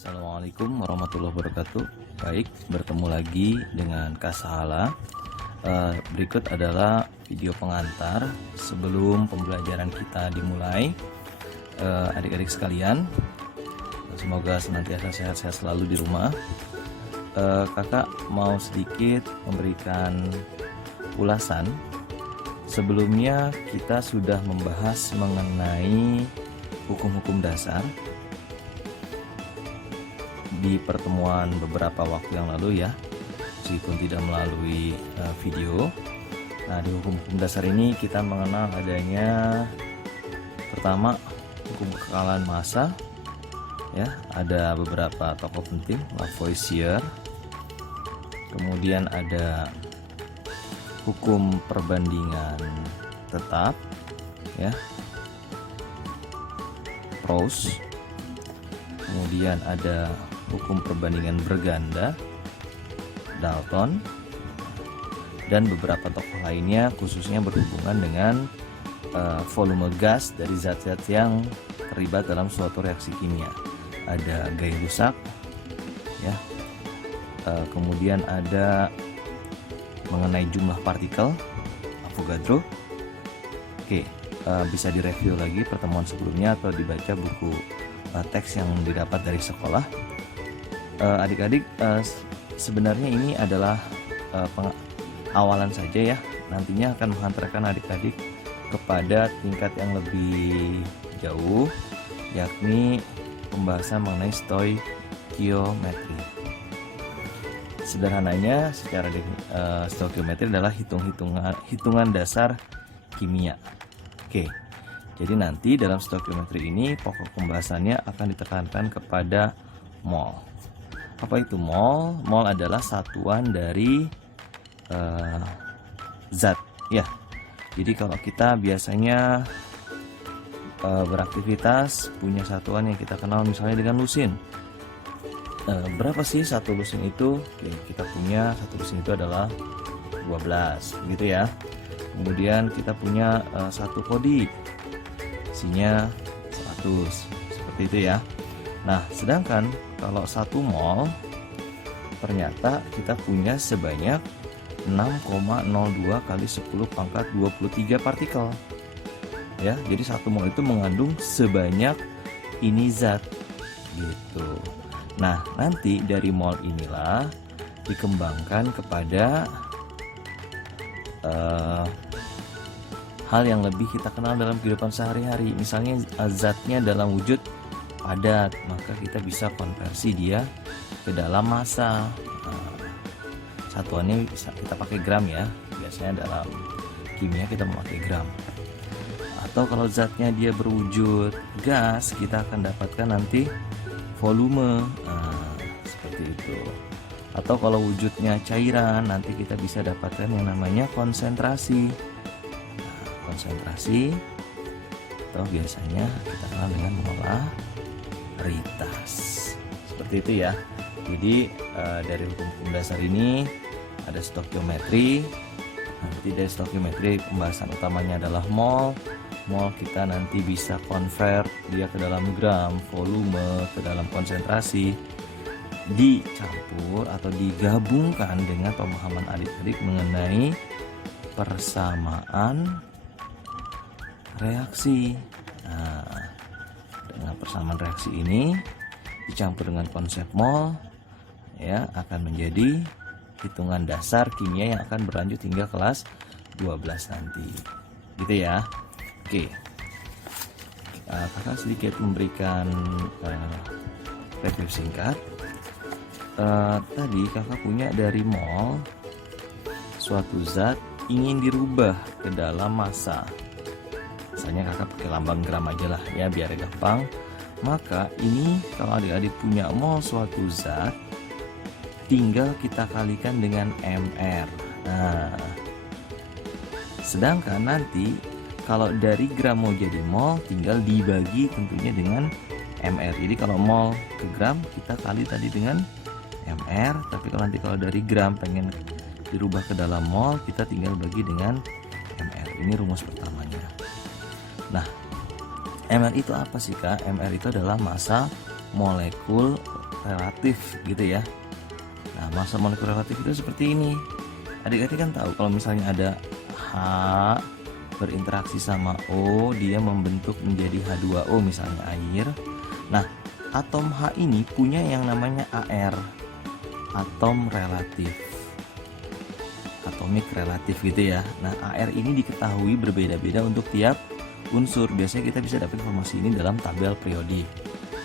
Assalamualaikum warahmatullahi wabarakatuh. Baik, bertemu lagi dengan Kak Sahala. Berikut adalah video pengantar sebelum pembelajaran kita dimulai. Adik-adik sekalian, semoga senantiasa sehat-sehat selalu di rumah. Kakak mau sedikit memberikan ulasan. Sebelumnya kita sudah membahas mengenai hukum-hukum dasar di pertemuan beberapa waktu yang lalu ya, meskipun tidak melalui video. Nah, di hukum-hukum dasar ini kita mengenal adanya pertama hukum kekekalan massa ya, ada beberapa tokoh penting, Lavoisier. Kemudian ada hukum perbandingan tetap ya, Peirce. Kemudian ada hukum perbandingan berganda, Dalton, dan beberapa tokoh lainnya, khususnya berhubungan dengan volume gas dari zat-zat yang terlibat dalam suatu reaksi kimia. Ada Gay-Lussac ya, kemudian ada mengenai jumlah partikel, Avogadro. Oke, bisa direview lagi pertemuan sebelumnya atau dibaca buku teks yang didapat dari sekolah. Adik-adik, sebenarnya ini adalah awalan saja ya, nantinya akan menghantarkan adik-adik kepada tingkat yang lebih jauh, yakni pembahasan mengenai stoikiometri. Sederhananya, secara stoikiometri adalah hitungan dasar kimia. Oke, jadi nanti dalam stoikiometri ini pokok pembahasannya akan ditekankan kepada mol. Apa itu mol? Mol adalah satuan dari zat ya. Jadi kalau kita biasanya beraktivitas punya satuan yang kita kenal misalnya dengan lusin. Berapa sih satu lusin itu? Oke, kita punya satu lusin itu adalah 12 gitu ya. Kemudian kita punya satu kodi, isinya 100 seperti itu ya. Nah, sedangkan kalau 1 mol ternyata kita punya sebanyak 6,02 kali 10 pangkat 23 partikel ya. Jadi 1 mol itu mengandung sebanyak ini zat gitu. Nah, nanti dari mol inilah dikembangkan kepada hal yang lebih kita kenal dalam kehidupan sehari-hari. Misalnya zatnya dalam wujud padat, maka kita bisa konversi dia ke dalam massa. Satuannya bisa kita pakai gram ya, biasanya dalam kimia kita memakai gram. Atau kalau zatnya dia berwujud gas, kita akan dapatkan nanti volume, seperti itu. Atau kalau wujudnya cairan, nanti kita bisa dapatkan yang namanya konsentrasi. Konsentrasi atau biasanya kita kenal dengan molaritas. Seperti itu ya. Jadi dari hukum dasar ini ada stoikiometri. Nanti dari stoikiometri pembahasan utamanya adalah mol. Mol kita nanti bisa convert dia ke dalam gram, volume, ke dalam konsentrasi, dicampur atau digabungkan dengan pemahaman adik-adik mengenai persamaan reaksi. Nah, dengan persamaan reaksi ini dicampur dengan konsep mol ya, akan menjadi hitungan dasar kimia yang akan berlanjut hingga kelas 12 nanti gitu ya. Oke, kakak sedikit memberikan review singkat. Tadi kakak punya dari mol, suatu zat ingin dirubah ke dalam massa. Misalnya kakak pakai lambang gram aja lah ya biar gampang. Maka ini kalau adik-adik punya mol suatu zat, tinggal kita kalikan dengan mR. Nah, sedangkan nanti kalau dari gram mau jadi mol, tinggal dibagi tentunya dengan mR. Jadi kalau mol ke gram kita kali tadi dengan mR, tapi kalau dari gram pengen dirubah ke dalam mol, kita tinggal bagi dengan mR. Ini rumus pertamanya. Nah, MR itu apa sih Kak? MR itu adalah massa molekul relatif gitu ya. Nah, massa molekul relatif itu seperti ini. Adik-adik kan tahu kalau misalnya ada H berinteraksi sama O, dia membentuk menjadi H2O misalnya air. Nah, atom H ini punya yang namanya AR, atom relatif, atomik relatif gitu ya. Nah, AR ini diketahui berbeda-beda untuk tiap unsur. Biasanya kita bisa dapat informasi ini dalam tabel periodik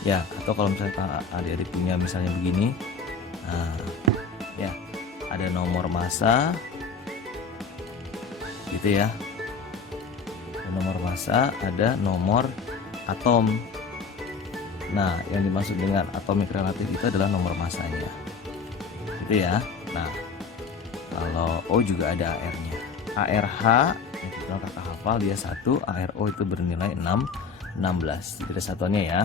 ya, atau kalau misalnya adik-adik punya misalnya begini, nah, ya ada nomor massa gitu ya, ada nomor massa, ada nomor atom. Nah, yang dimaksud dengan atomik relatif itu adalah nomor massanya gitu ya. Nah, kalau O juga ada AR-nya, ARH itu kakak hafal dia 1, ARO itu bernilai 16, jadi satuannya ya.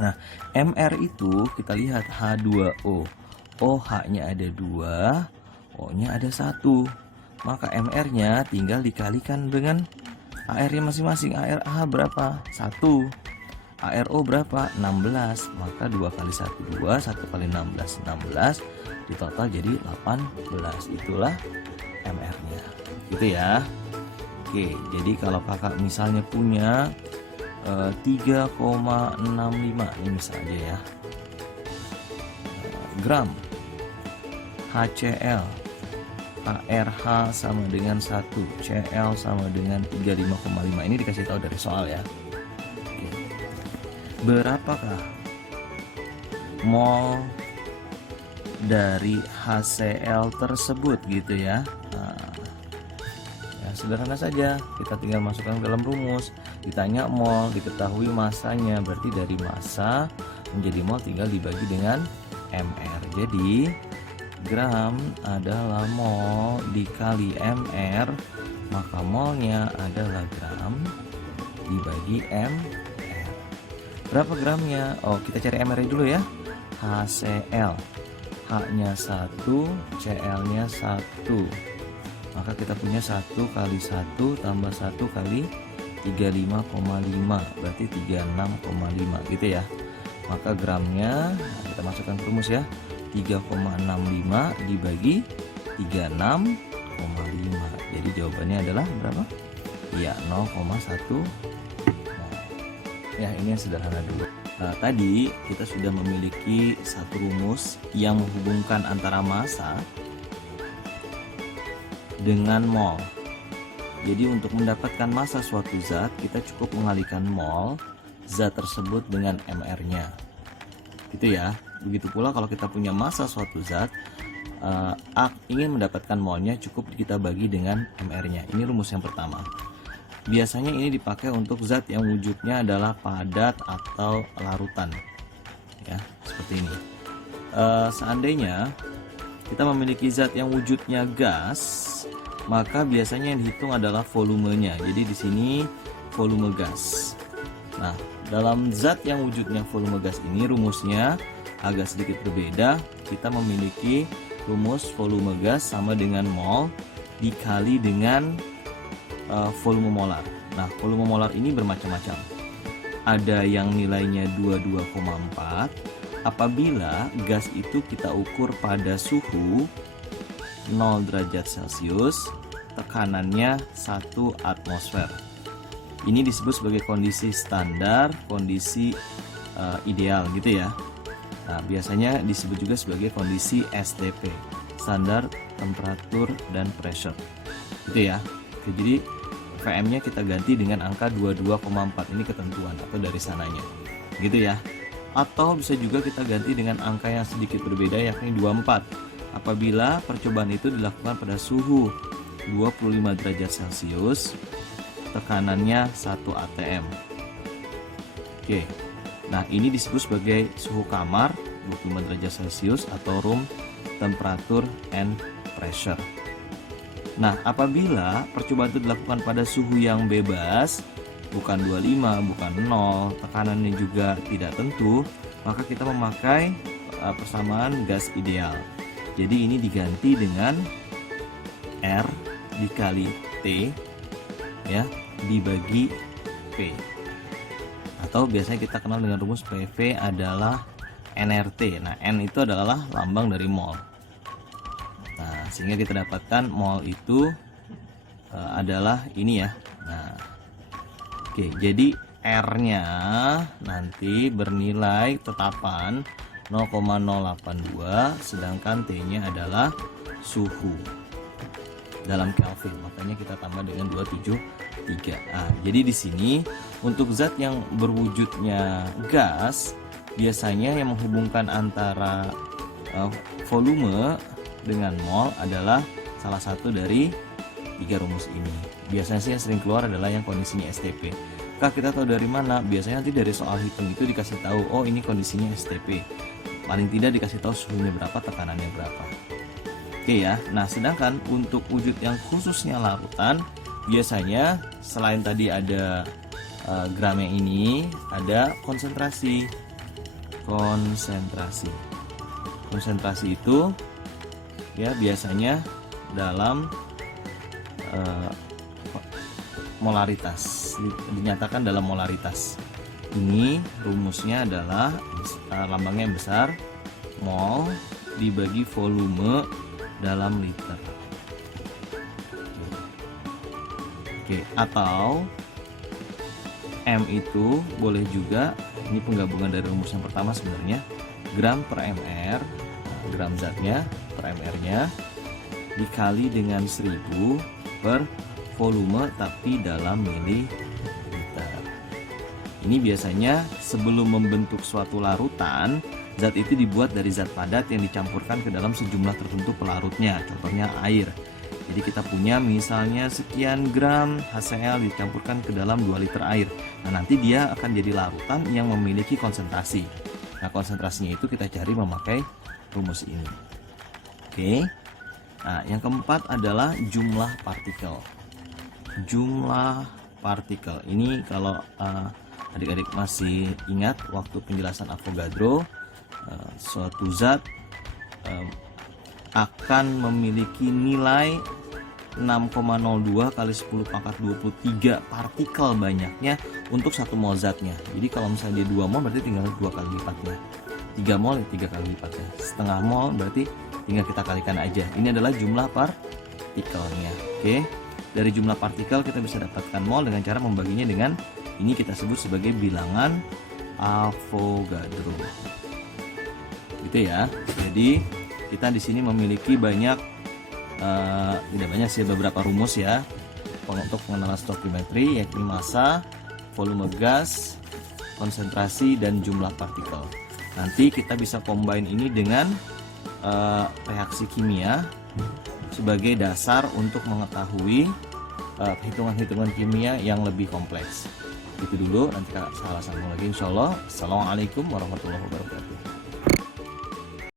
Nah, MR itu kita lihat H2O, OH-nya ada 2, O-nya ada 1, maka MR-nya tinggal dikalikan dengan AR-nya masing-masing. ARH berapa? 1. ARO berapa? 16, maka 2 kali 1 2, 1 kali 16 16, di total jadi 18, itulah MR-nya gitu ya. Oke, jadi kalau kakak misalnya punya 3,65 ini misalnya ya, gram HCl, ARH sama dengan 1, CL sama dengan 35,5, ini dikasih tahu dari soal ya. Oke. Berapakah mol dari HCl tersebut gitu ya. Nah, ya sederhana saja, kita tinggal masukkan ke dalam rumus. Ditanya mol, diketahui massanya, berarti dari massa menjadi mol tinggal dibagi dengan mr. Jadi gram adalah mol dikali mr, maka molnya adalah gram dibagi mr. Berapa gramnya? Oh, kita cari mr dulu ya. HCl, H-nya 1, CL-nya 1, maka kita punya 1 kali 1 tambah 1 kali 35,5, berarti 36,5 gitu ya. Maka gramnya, nah kita masukkan ke rumus ya, 3,65 dibagi 36,5, jadi jawabannya adalah berapa? Ya 0,1. Ya, ini yang sederhana dulu. Nah, tadi kita sudah memiliki satu rumus yang menghubungkan antara massa dengan mol. Jadi untuk mendapatkan massa suatu zat, kita cukup mengalihkan mol zat tersebut dengan mr-nya. Gitu ya. Begitu pula kalau kita punya massa suatu zat, ingin mendapatkan molnya, cukup kita bagi dengan mr-nya. Ini rumus yang pertama. Biasanya ini dipakai untuk zat yang wujudnya adalah padat atau larutan, ya seperti ini. Seandainya kita memiliki zat yang wujudnya gas, maka biasanya yang dihitung adalah volumenya. Jadi di sini volume gas. Nah, dalam zat yang wujudnya volume gas ini rumusnya agak sedikit berbeda. Kita memiliki rumus volume gas sama dengan mol dikali dengan volume molar. Nah, volume molar ini bermacam-macam. Ada yang nilainya 22,4 apabila gas itu kita ukur pada suhu 0 derajat Celcius, tekanannya 1 atmosfer. Ini disebut sebagai kondisi standar, kondisi ideal gitu ya. Nah, biasanya disebut juga sebagai kondisi SDP, standar temperatur dan pressure. Gitu ya. Oke, jadi VM-nya kita ganti dengan angka 22,4, ini ketentuan atau dari sananya. Gitu ya. Atau bisa juga kita ganti dengan angka yang sedikit berbeda, yakni 24. Apabila percobaan itu dilakukan pada suhu 25 derajat Celcius, tekanannya 1 atm. Oke. Nah, ini disebut sebagai suhu kamar 25 derajat Celcius atau room temperature and pressure. Nah, apabila percobaan itu dilakukan pada suhu yang bebas, bukan 25, bukan 0, tekanannya juga tidak tentu, maka kita memakai persamaan gas ideal. Jadi ini diganti dengan R dikali T ya, dibagi P. Atau biasanya kita kenal dengan rumus PV adalah nRT. Nah, N itu adalah lambang dari mol. Nah, sehingga kita dapatkan mol itu adalah ini ya. Nah, oke, jadi R-nya nanti bernilai tetapan 0,082, sedangkan T-nya adalah suhu dalam Kelvin. Makanya kita tambah dengan 273. Nah, jadi di sini untuk zat yang berwujudnya gas, biasanya yang menghubungkan antara volume dengan mol adalah salah satu dari 3 rumus ini. Biasanya sih yang sering keluar adalah yang kondisinya STP. Kak, kita tahu dari mana? Biasanya nanti dari soal hitung itu dikasih tahu, oh ini kondisinya STP. Paling tidak dikasih tahu suhunya berapa, tekanannya berapa. Oke ya. Nah, sedangkan untuk wujud yang khususnya larutan, biasanya selain tadi ada gramnya ini, ada konsentrasi. Konsentrasi itu ya biasanya dalam molaritas, dinyatakan dalam molaritas. Ini rumusnya adalah lambangnya yang besar, mol dibagi volume dalam liter. Oke, atau M itu boleh juga, ini penggabungan dari rumus yang pertama sebenarnya, gram per mr, gram zatnya per mr-nya dikali dengan 1000 per volume tapi dalam mililiter. Ini biasanya sebelum membentuk suatu larutan, zat itu dibuat dari zat padat yang dicampurkan ke dalam sejumlah tertentu pelarutnya, contohnya air. Jadi kita punya misalnya sekian gram HCl dicampurkan ke dalam 2 liter air. Nah, nanti dia akan jadi larutan yang memiliki konsentrasi. Nah, konsentrasinya itu kita cari memakai rumus ini. Oke. Nah, yang keempat adalah jumlah partikel. Jumlah partikel ini kalau adik-adik masih ingat waktu penjelasan Avogadro, suatu zat akan memiliki nilai 6,02 kali 10 pangkat 23 partikel banyaknya untuk 1 mol zatnya. Jadi kalau misalnya dia 2 mol berarti tinggal 2 kali lipatnya. 3 mol 3 kali lipatnya. Setengah mol berarti tinggal kita kalikan aja. Ini adalah jumlah partikelnya. Oke. Dari jumlah partikel kita bisa dapatkan mol dengan cara membaginya dengan ini kita sebut sebagai bilangan Avogadro. Gitu ya. Jadi kita di sini memiliki tidak banyak sih, beberapa rumus ya untuk pengenalan stoichiometri, yakni massa, volume gas, konsentrasi, dan jumlah partikel. Nanti kita bisa combine ini dengan reaksi kimia sebagai dasar untuk mengetahui hitungan-hitungan kimia yang lebih kompleks. Itu dulu, nanti kita salah sambung lagi insyaallah. Assalamualaikum warahmatullahi wabarakatuh.